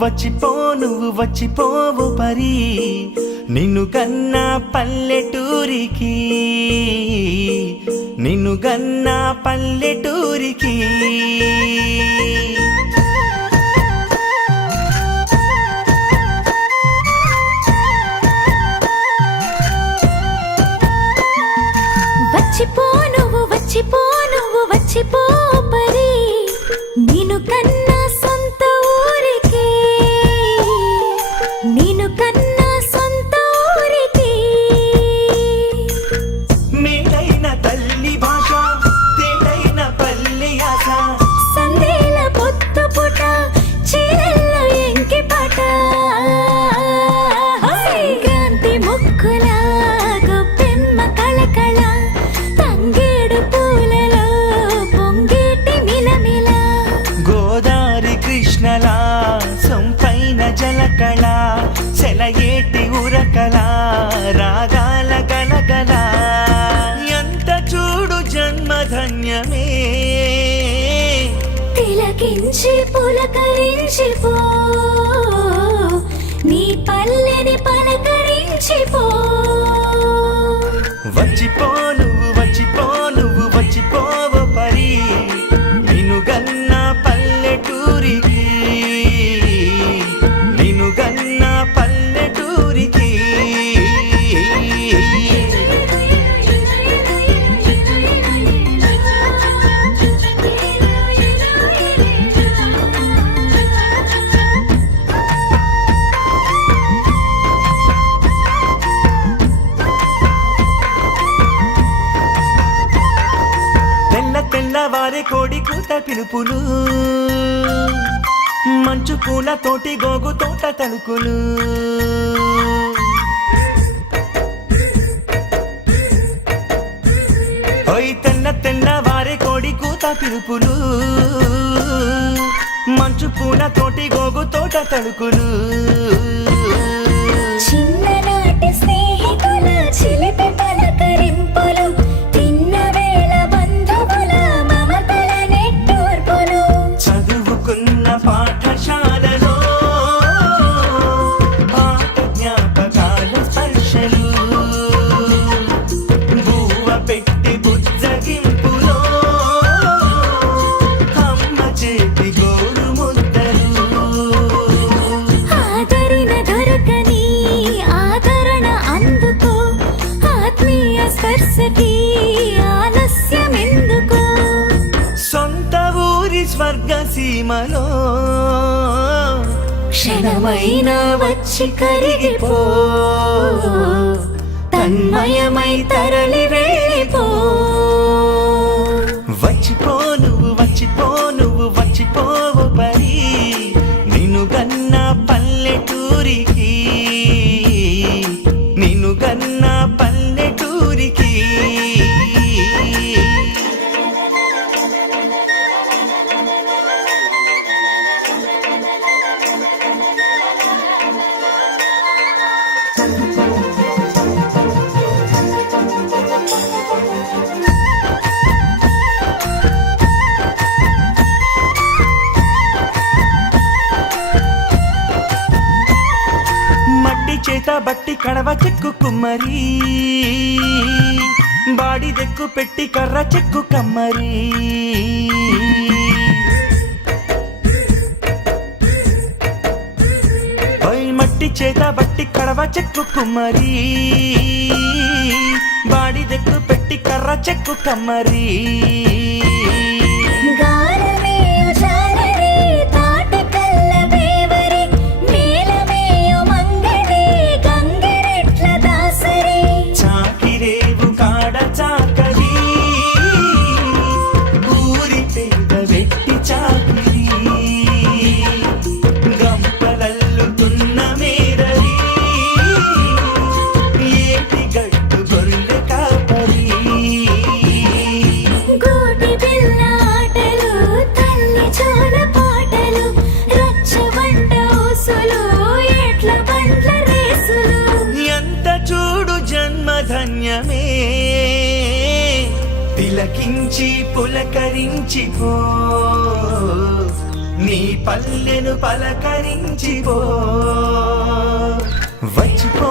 వచ్చిపోవు పరి నిన్ను గన్నా పల్లెటూరికి వచ్చిపో పరి నిన్ను కన్నా సొంత ఊరికి మేలైన తల్లి భాష తేలైన పల్లె యాస సందేల పొత్తు పుట చీరల్ల ఎంకి పాట సంక్రాంతి ముక్కుల గొప్పెమ్మ కళకళ తంగేడు పూలలో పొంగేటి మిలమిల గోదారి కృష్ణల సొంపైన జలకళ సెలయేటి ఉరకల రాగాల గలగల ఎంత చూడు జన్మధన్యమే తిలకించి పులకరించిపో నీ పల్లెని పలకరించిపో వచ్చిపోవు పరి నిన్ను గన్న పల్లెటూరికి తెల్లవారే కోడి కూత పిలుపులు మంచు పూల తోటి గోగు తోట తలుకులు తెల్లవారే కోడి కూత పిలుపులు మంచు పూల తోటి గోగు తోట తలుకులు చిన్ననాటి స్నేహితుల చిలిపి పలకరింపులు తిన్న వేళ బంధువుల మమతల నెట్టూర్పులు చదువుకున్న పాఠశాలలో పాత జ్ఞాపకాల స్పర్శలు బువ్వ పెట్టి బుజ్జగింపులో అమ్మ చేతి గోరు ముద్దలు ఆదరణ దొరకని ఆదరణ అందుకో ఆత్మీయ స్పర్శకి ఆలస్యమెందుకో సొంత ఊరి స్వర్గ సీమలో క్షణమైనా వచ్చి కరిగిపో తన్మయమై తరలి వెళ్ళిపో వచ్చిపోవు పరి నిన్ను గన్న పల్లెటూరికి చేత బట్టి కడవ చెక్కు కుమ్మరి బాడి దెక్కు పెట్టి కర్ర చెక్కు కమ్మరి మట్టి చేత బట్టి కడవ చెక్కు కుమ్మరి బాడి దెక్కు పెట్టి కర్ర చెక్కు కమ్మరి ధన్యమే తిలకించి పులకరించిపో నీ పల్లెను పలకరించిపో వచ్చిపో